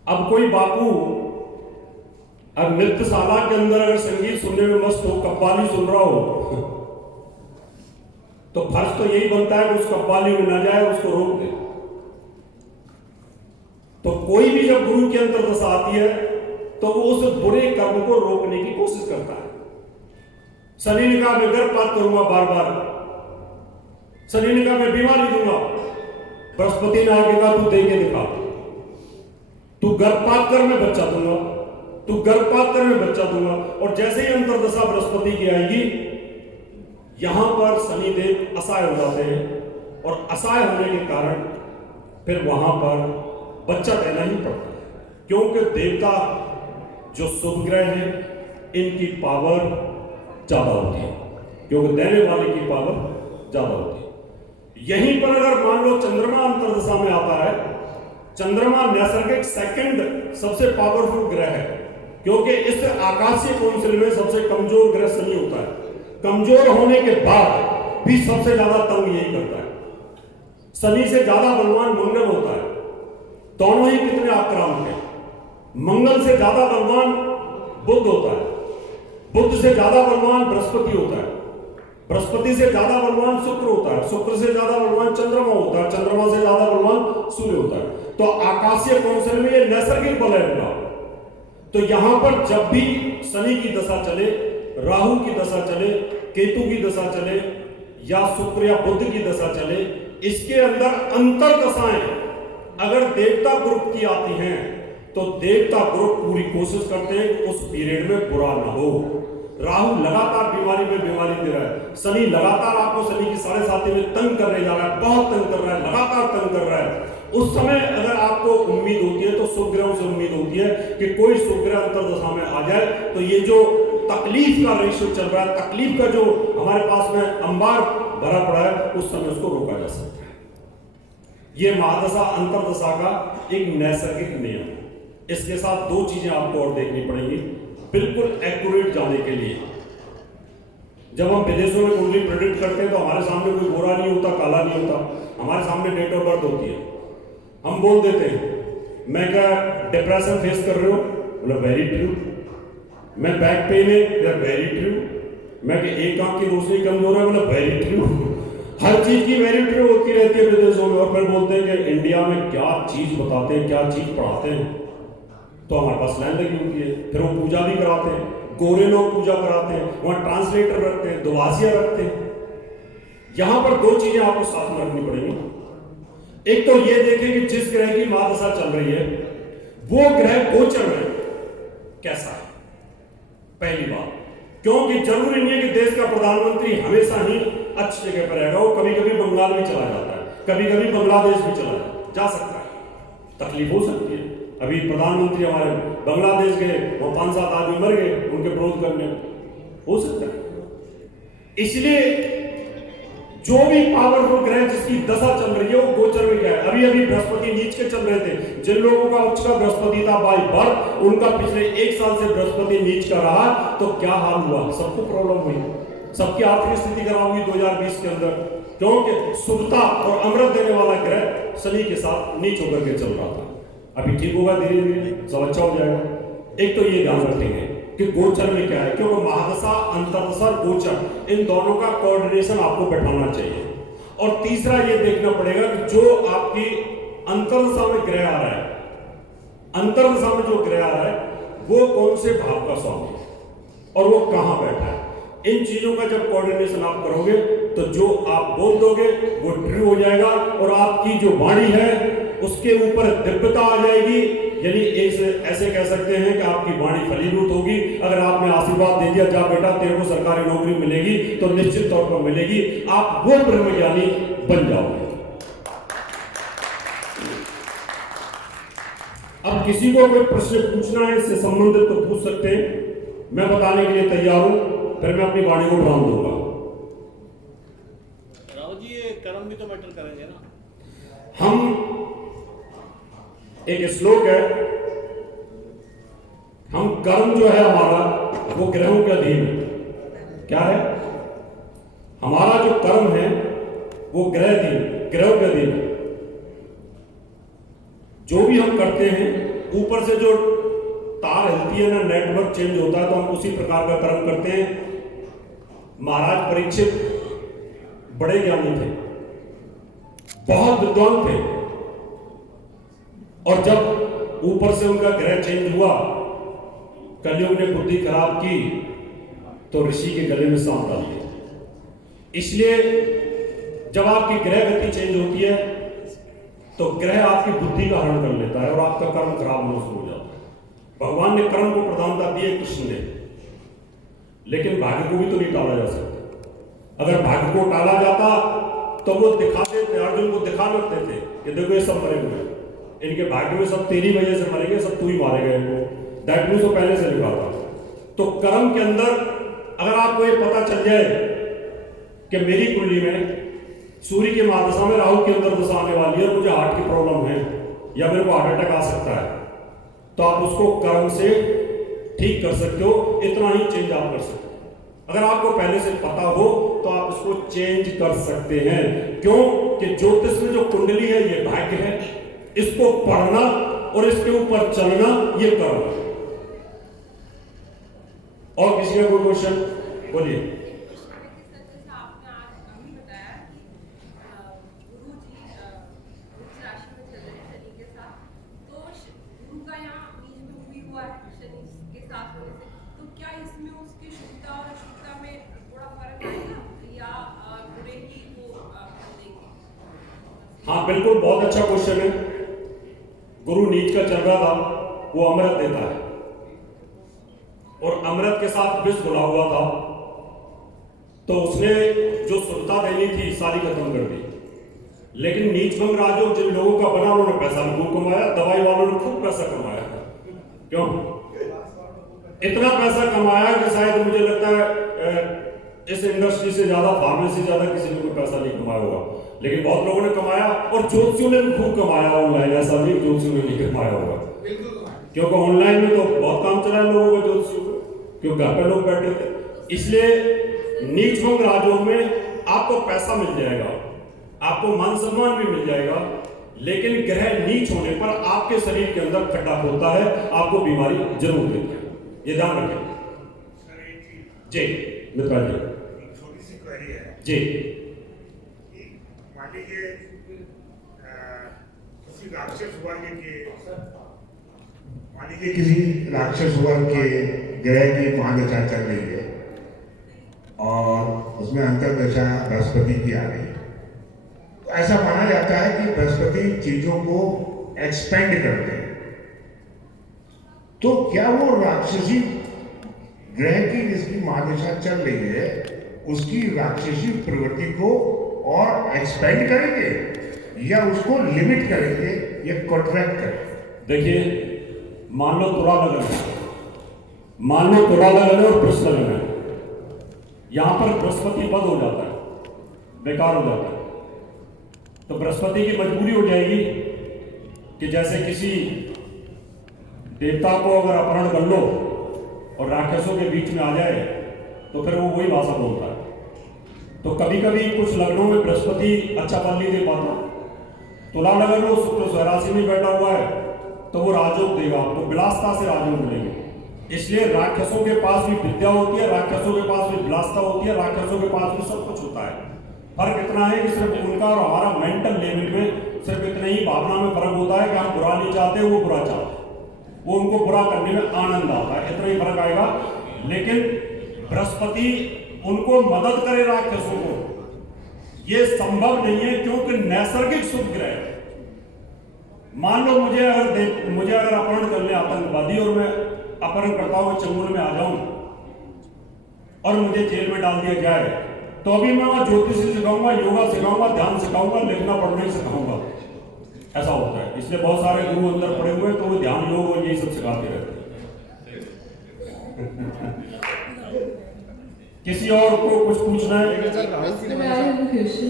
अब कोई बापू अब नृत्यशाला के अंदर अगर संगीत सुनने में मस्त हो, कव्वाली सुन रहा हो, तो फर्ज तो यही बनता है कि उस कव्वाली में ना जाए, उसको रोक दे। तो कोई भी जब गुरु की अंतर्दशा आती है तो वो उस बुरे कर्म को रोकने की कोशिश करता है। शनि ने कहा मैं गर्भपात करूंगा बार बार, शनि ने कहा मैं बीमारी दूंगा, बृहस्पति ने आगे कहा तू दे के दिखा, तू गर्भपात कर मैं बच्चा दूंगा, तू गर्भपात कर मैं बच्चा दूंगा। और जैसे ही अंतर्दशा बृहस्पति की आएगी, यहां पर शनिदेव असहाय हो जाते हैं, और असहाय होने के कारण फिर वहां पर बच्चा देना ही पड़ता है, क्योंकि देवता जो शुभ ग्रह हैं इनकी पावर ज्यादा होती है, क्योंकि देने वाले की पावर ज्यादा होती है। यहीं पर अगर मान लो चंद्रमा अंतर्दशा में आता है, चंद्रमा नैसर्गिक सेकंड सबसे पावरफुल ग्रह है, क्योंकि इस आकाशीय कौंसिल में सबसे कमजोर ग्रह शनि होता है। कमजोर होने के बाद भी सबसे ज्यादा तंग यही करता है। शनि से ज्यादा बलवान मंगल होता है, दोनों ही कितने आक्रामक हैं। मंगल से ज्यादा बलवान बुध होता है, बुध से ज्यादा बलवान बृहस्पति होता है, बृहस्पति से ज्यादा बलवान शुक्र होता है, शुक्र से ज्यादा बलवान चंद्रमा होता है, चंद्रमा से ज्यादा बलवान सूर्य होता है। तो आकाशीय कौंसिल में ये नैसर्गिक बल है। तो यहां पर जब भी शनि की दशा चले, राहु की दशा चले, केतु की दशा चले, या शुक्र या बुध की दशा चले, इसके अंदर अंतर दशाएं अगर देवता ग्रुप की आती हैं तो देवता ग्रुप पूरी कोशिश करते हैं कि उस पीरियड में बुरा ना हो। राहु लगातार बीमारी में बीमारी दे रहा है, शनि लगातार आपको शनि की 7.5 में तंग करने जा रहा है, बहुत तंग कर रहा है, लगातार तंग कर रहा है। उस समय अगर आपको उम्मीद होती है, तो शुभ ग्रहों से उम्मीद होती है कि कोई शुभ ग्रह अंतर्दशा में आ जाए, तो ये जो तकलीफ का रेशियो चल रहा है, तकलीफ का जो हमारे पास में अंबार भरा पड़ा है, उस समय उसको रोका जा सकता है। ये महादशा अंतर्दशा का एक नैसर्गिक नियम है। इसके साथ दो चीजें आपको और देखनी पड़ेंगी बिल्कुल एक्यूरेट जाने के लिए। जब हम विदेशों में कुंडली प्रेडिक्ट करते हैं तो हमारे सामने कोई गोरा नहीं होता, काला नहीं होता, हमारे सामने डेट ऑफ बर्थ होती है। हम बोल देते हैं मैं क्या डिप्रेशन फेस कर रहे हो, बोला वेरी ट्रू। मैं बैक पेन है, वेरी ट्रू। मैं कि एक आंख की रोशनी कमजोर है, बोला वेरी ट्रू। हर चीज की वेरी ट्रू होती रहती है विदेशों में। और फिर बोलते हैं कि इंडिया में क्या चीज बताते हैं, क्या चीज पढ़ाते हैं, तो हमारे पास लाइन लगी होती है। फिर वो पूजा भी कराते हैं, गोरे लोग पूजा कराते हैं, वहां ट्रांसलेटर रखते हैं, दुभाषिया रखते हैं। यहां पर दो चीजें आपको साथ में रखनी पड़ेगी। एक तो ये देखें कि जिस ग्रह की महादशा चल रही है वो ग्रह गोचर में कैसा है, पहली बात। क्योंकि जरूरी नहीं है कि देश का प्रधानमंत्री हमेशा ही अच्छी जगह पर रहेगा। वो कभी कभी बंगाल भी चला जाता है, कभी कभी बांग्लादेश भी चला जा सकता है, तकलीफ हो सकती है। अभी प्रधानमंत्री हमारे बांग्लादेश गए, वहां 5-7 आदमी मर गए उनके विरोध करने में, हो सकता है। इसलिए जो भी पावरफुल ग्रह जिसकी दशा चल रही है वो गोचर में क्या है। अभी अभी बृहस्पति नीच के चल रहे थे। जिन लोगों का उच्च का बृहस्पति था बाय बर्थ, उनका पिछले 1 साल से बृहस्पति नीच का रहा, तो क्या हाल हुआ, सबको प्रॉब्लम हुई, सबकी आर्थिक स्थिति खराब हुई 2020 के अंदर। क्योंकि शुभता और अमृत देने वाला ग्रह शनि के साथ नीच होकर के चल रहा था। अभी ठीक होगा, धीरे धीरे सब अच्छा हो जाएगा। एक तो ये ध्यान रखेंगे कि गोचर में क्या है, क्योंकि महादशा, अंतर्दशा, गोचर, इन दोनों का कोऑर्डिनेशन आपको बैठाना चाहिए। और तीसरा ये देखना पड़ेगा कि जो आपकी अंतर्दशा में ग्रह आ रहा है, अंतर्दशा में जो ग्रह आ रहा है वो कौन से भाव का स्वामी है और वो कहां बैठा है। इन चीजों का जब कोऑर्डिनेशन आप करोगे तो जो आप बोल दोगे वो ट्रू हो जाएगा और आपकी जो वाणी है उसके ऊपर दिव्यता आ जाएगी। यानी ऐसे कह सकते हैं कि आपकी वाणी फलीभूत होगी। अगर आपने आशीर्वाद दे दिया, जा बेटा तेरे को सरकारी नौकरी मिलेगी, तो निश्चित तौर पर मिलेगी, आप वो ब्रह्मज्ञानी बन जाओगे। अब किसी को कोई प्रश्न पूछना है इससे संबंधित तो पूछ सकते हैं, मैं बताने के लिए तैयार हूं, फिर मैं अपनी वाणी को विराम दूंगा। राव जी, ये कर्म भी तो मैटर करेंगे ना। हम एक श्लोक है, हम कर्म जो है हमारा वो ग्रहों के अधीन है। क्या है हमारा जो कर्म है वो ग्रहों के अधीन है। जो भी हम करते हैं ऊपर से जो तार हिलती है ना, नेटवर्क चेंज होता है, तो हम उसी प्रकार का कर्म करते हैं। महाराज परीक्षित बड़े ज्ञानी थे, बहुत विद्वान थे, और जब ऊपर से उनका ग्रह चेंज हुआ, कलयुग ने बुद्धि खराब की, तो ऋषि के गले में सांप डाल दिया। इसलिए जब आपकी ग्रह गति चेंज होती है तो ग्रह आपकी बुद्धि का हरण कर लेता है और आपका कर्म खराब होना शुरू हो जाता है। भगवान ने कर्म को प्रधानता दी है, कृष्ण ने, लेकिन भाग्य को भी तो नहीं टाला जा सकता। अगर भाग्य को टाला जाता तो वो दिखा देते, अर्जुन को दिखा देते थे कि देखो ये सब मरे हुए, इनके भाग्य में सब तेरी वजह से मरेंगे, सब तू ही मारेगा इनको। दैट न्यूज तो पहले से लिखा था। तो कर्म के अंदर अगर आपको ये पता चल जाए कि मेरी कुंडली में सूर्य के महादशा में राहु की अंतर्दशा आने वाली है, मुझे हार्ट की प्रॉब्लम है या मेरे को हार्ट अटैक आ सकता है, तो आप उसको कर्म से ठीक कर सकते हो। इतना ही चेंज आप कर सकते हो। अगर आपको पहले से पता हो तो आप इसको चेंज कर सकते हैं। क्यों कि ज्योतिष में जो कुंडली है ये भाग्य है, इसको पढ़ना और इसके ऊपर चलना ये कर्म है। और किसी का कोई क्वेश्चन बोलिए। हाँ बिल्कुल, बहुत अच्छा क्वेश्चन है। गुरु नीच का चल रहा था, वो अमृत देता है और अमृत के साथ विष घुला हुआ था, तो उसने जो शुद्धता देनी थी सारी खत्म कर दी। लेकिन नीच भंग राजयोग जिन लोगों का बना उन्होंने पैसा भी खूब कमाया, दवाई वालों ने खूब पैसा कमाया। क्यों इतना पैसा कमाया कि शायद मुझे लगता है इस इंडस्ट्री से ज्यादा, फार्मेसी ज्यादा किसी ने कोई पैसा नहीं कमाया होगा, लेकिन बहुत लोगों ने कमाया। और ज्योतिषियों ने भी खूब कमाया ऑनलाइन, ऐसा नहीं ज्योतिषियों ने नहीं कमाया होगा, क्योंकि ऑनलाइन में तो बहुत काम चला है लोगों का, ज्योतिषियों को, क्योंकि घर पे लोग बैठे थे। इसलिए नीचभंग राजयोग में आपको पैसा मिल जाएगा, आपको मान सम्मान भी मिल जाएगा, लेकिन ग्रह नीच होने पर आपके शरीर के अंदर खड्डा होता है, आपको बीमारी जरूर देता है, ये ध्यान रखें। जी मित्रा जी, एक छोटी सी क्वेरी है जी। मान लीजिए किसी राक्षस वर्ग के ग्रह की महादशा चल रही है और उसमें अंतर्दशा बृहस्पति की आ रही है, तो ऐसा माना जाता है कि बृहस्पति चीजों को एक्सपेंड करते हैं, तो क्या वो राक्षसी ग्रह की जिसकी महादशा चल रही है उसकी राक्षसी प्रवृत्ति को और एक्सपेंड करेंगे या उसको लिमिट करेंगे या कॉन्ट्रैक्ट करेंगे? देखिए, मान लो तुला लगन है, मान लो तुला लगन है और वृष लगन है, यहां पर बृहस्पति बंद हो जाता है, बेकार हो जाता है, तो बृहस्पति की मजबूरी हो जाएगी कि जैसे किसी देवता को अगर अपहरण कर लो और राक्षसों के बीच में आ जाए तो फिर वो वही भाषा बोलता है। तो कभी कभी कुछ लग्नों में बृहस्पति अच्छा फल नहीं दे पाता, तुला लगन में शुक्र स्वराशि में बैठा हुआ है तो वो राजयोग देगा, आपको विलासता से राजयोग मिलेंगे। इसलिए राक्षसों के पास भी विद्या होती है, राक्षसों के पास भी विलासता होती है, राक्षसों के पास भी सब कुछ होता है। फर्क इतना है कि सिर्फ उनका और हमारा मेंटल लेवल में सिर्फ इतने ही भावना में फर्क होता है कि हम बुरा नहीं चाहते, वो बुरा चाहते, वो उनको बुरा करने में आनंद आता है, इतना ही फर्क आएगा। लेकिन बृहस्पति उनको मदद करे राक्षसों को, ये संभव नहीं है, क्योंकि नैसर्गिक शुभ ग्रह। मान लो मुझे अगर अपहरण कर ले आतंकवादी और मैं अपहरण करता हुआ चंगुल में आ जाऊं और मुझे जेल में डाल दिया जाए, तो अभी मैं वहां ज्योतिषी सिखाऊंगा, योगा सिखाऊंगा, ध्यान सिखाऊंगा, लिखना पढ़ना ही सिखाऊंगा, ऐसा होता है। इसलिए बहुत सारे गुरु अंदर पड़े हुए तो वो ध्यान योग और यही सब सिखाते रहते हैं। किसी और को कुछ पूछना है?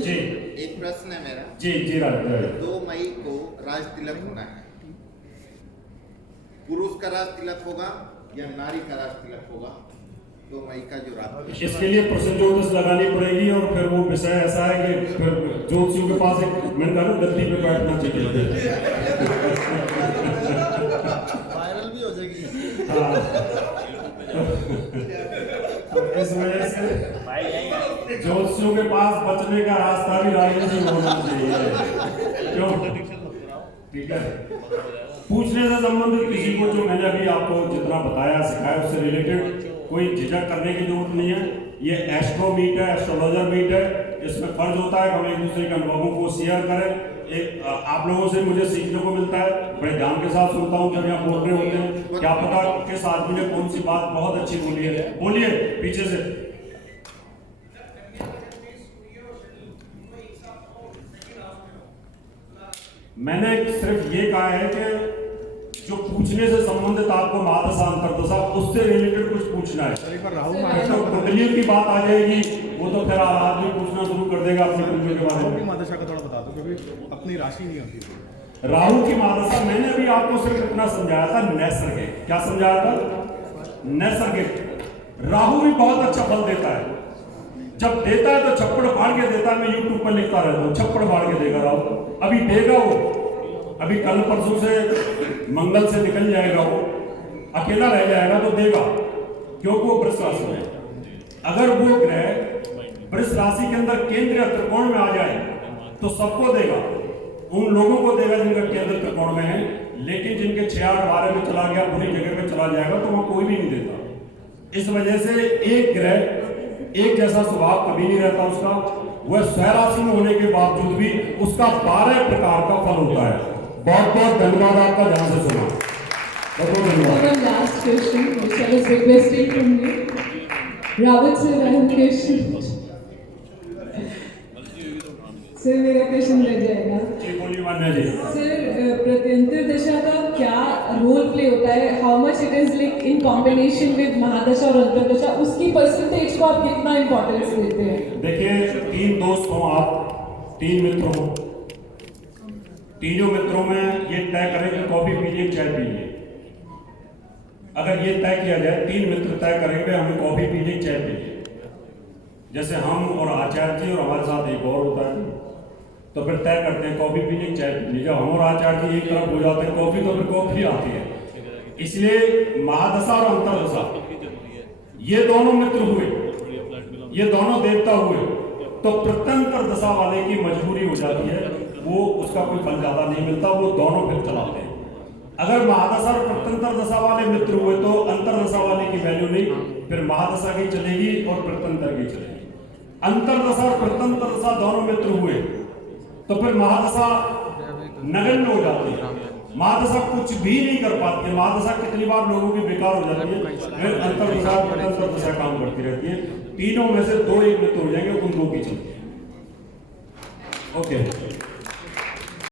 जी, एक प्रश्न है मेरा। जी जी राज। 2 मई को राज तिलक होना है, पुरुष का राज तिलक होगा या नारी का राज तिलक होगा? 2 मई का जो रात, इसके लिए प्रश्न ज्योतिष लगानी पड़ेगी और फिर वो विषय ऐसा है कि फिर ज्योतिषियों के पास एक मैंने कहा गद्दी पे बैठना चाहिए, वायरल भी हो जाएगी। इस वजह से ज्योतिषियों के पास बचने का रास्ता भी राजनीति होना चाहिए। क्यों? ठीक है, पूछने से संबंधित किसी को जो मैंने अभी आपको जितना बताया सिखाया उससे रिलेटेड कोई झिझक करने की जरूरत नहीं है। ये एस्ट्रो मीट है, एस्ट्रोलॉजर मीट है, इसमें फर्ज होता है कि हम एक दूसरे के अनुभवों को शेयर करें। आप लोगों से मुझे सीखने को मिलता है, बड़े ध्यान के साथ सुनता हूँ जब यहाँ बोल रहे होते हैं, क्या पता किस आदमी ने कौन सी बात बहुत अच्छी बोली है। बोलिए पीछे से। मैंने सिर्फ ये कहा है कि जो पूछने से संबंधित आपको महादशा अंतर्दशा उससे रिलेटेड कुछ पूछना है। तो कुंडलियों की बात आ जाएगी, वो तो फिर आदमी पूछना शुरू कर देगा अपनी कुंडलियों के बारे में। महादशा का थोड़ा बता दो, क्योंकि अपनी राशि नहीं होती। राहु की महादशा मैंने अभी आपको सिर्फ इतना समझाया था, नैसर्गिक। क्या समझाया था? नैसर्गिक। राहु भी बहुत अच्छा फल देता है, जब देता है तो छप्पड़ फाड़ के देता है। मैं यूट्यूब पर लिखता रहता हूँ, छप्पड़ फाड़ के देगा राहु। अभी देगा वो, अभी कल परसों से मंगल से निकल जाएगा, वो अकेला रह जाएगा तो देगा, क्योंकि वो वृष राशि में। अगर वो ग्रह वृष राशि के अंदर केंद्रीय त्रिकोण में आ जाए तो सबको देगा, उन लोगों को देगा जिनका केंद्र त्रिकोण में है। लेकिन जिनके 6, 8, 12 में चला गया, बुरी जगह में चला जाएगा तो वहां कोई भी नहीं देता। इस वजह से एक ग्रह एक जैसा स्वभाव कभी नहीं रहता उसका। वह स्वराशि में होने के बावजूद भी उसका 12 प्रकार का फल होता है। बहुत बहुत धन्यवाद आपका, ध्यान से सुना। बहुत बहुत धन्यवाद। Last question, which I was requesting from you, Rawat sir, I have a question. Sir मेरा क्वेश्चन रह जाएगा। जी बोलिए मान्या जी। सर प्रत्यंतर दशा का क्या रोल प्ले होता है? How much it is like in combination with mahadasha और अंतर्दशा, उसकी परसेंटेज को आप कितना इंपॉर्टेंस देते हैं? देखिए, 3 दोस्त हो आप, 3 मित्र हो, तीनों मित्रों में ये तय करें कि कॉफी पीजिए चाय पीजिए। अगर ये तय किया जाए, 3 मित्र तय करेंगे हमें कॉफी पीजिए चाय पीजिए, जैसे हम और आचार्य जी और हमारे साथ एक और होता है, तो फिर तय करते हैं कॉफी पीने की चाय पीने। जब हम और आचार्य जी एक तरफ हो जाते हैं कॉफी, तो फिर कॉफी आती है। इसलिए महादशा और अंतरदशा ये दोनों मित्र हुए, ये दोनों देवता हुए, तो प्रत्यंतर दशा वाले की मजबूरी हो जाती है, वो उसका कोई फल ज्यादा नहीं मिलता, वो दोनों फिर चलाते हैं। अगर महादशा और प्रत्यंतर दशा वाले मित्र हुए तो अंतरदशा वाले की वैल्यू नहीं, फिर महादशा की चलेगी और प्रत्यंतर की चलेगी। अंतरदशा और प्रत्यंतर दशा दोनों मित्र हुए तो फिर महादशा नगण्य हो जाती है, महादशा कुछ भी नहीं कर पाती है। महादशा कितनी बार लोगों की बेकार हो जाती है, फिर अंतरदशा प्रत्यंतर दशा काम करती रहती है। तीनों में से दो एक मित्र हो जाएंगे, उन दो की चलती है। ओके।